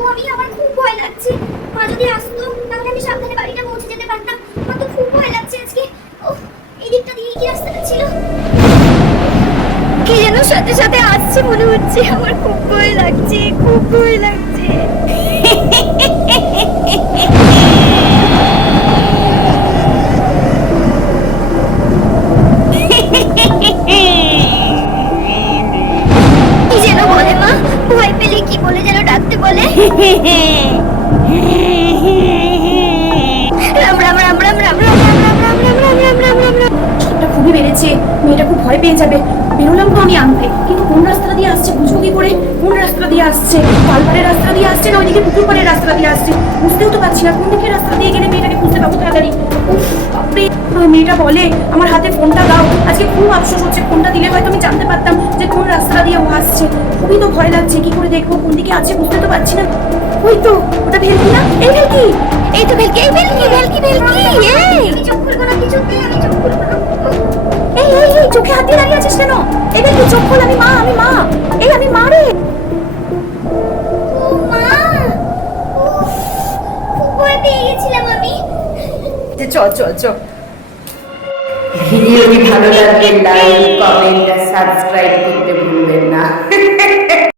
যাব আমি, আমার খুব ভয় লাগছে। মা যদি আসতো, তাহলে আমি সাবধানে বাড়িটা পৌঁছে যেতে পারতাম। আমার তো খুব ভয় লাগছে আজকে। ওহ এই দিকটা দিয়ে কি রাস্তাটা ছিল? কে যেন সাথে সাথে আসছে মনে হচ্ছে। আমার খুব ভয় লাগছে, খুব ভয় লাগছে। খুবই বেড়েছে মেয়েটা খুব ভয় পেয়ে যাবে। বেরোলাম তো আমি আনতে। কিন্তু কোন রাস্তা দিয়ে আসছে, বুঝব কি করে? কোন রাস্তা দিয়ে আসছে? পালপাড়ের রাস্তা দিয়ে আসছে না ওইদিকে পুকুর পাড়ের রাস্তা দিয়ে আসছে? বুঝতেও তো পারছি না, কোন দিকে রাস্তা দিয়ে গেলে মেয়েটাকে খুঁজতে পাবো তাড়াতাড়ি? মেয়েটা বলে আমার হাতে ফোনটা দাও। আজকে খুব আফসোস হচ্ছে ফোনটা দিলে হয়তো আমি জানতে পারতাম যে কোন রাস্তা দিয়ে ও আসছে। খুবই তো ভয় লাগছে কি করে দেখব কোন দিকে আছে বুঝতে তো পারছি না। ওই তো ওটা ভেলকি না? এই ভেলকি! এই তো ভেলকি এই ভেলকি ভেলকি ভেলকি এই চোখ খুলবো না কিছুতেই আমি চোখ খুলবো না এই এই এই চোখে হাত দিয়ে দাঁড়িয়ে আছিস কেন? এই ভেলকি চোখ খোল আমি মা আমি মা। এই আমি মা রে। ও মা উফ, ভিডিওটি ভালো লাগলে লাইক কমেন্ট আর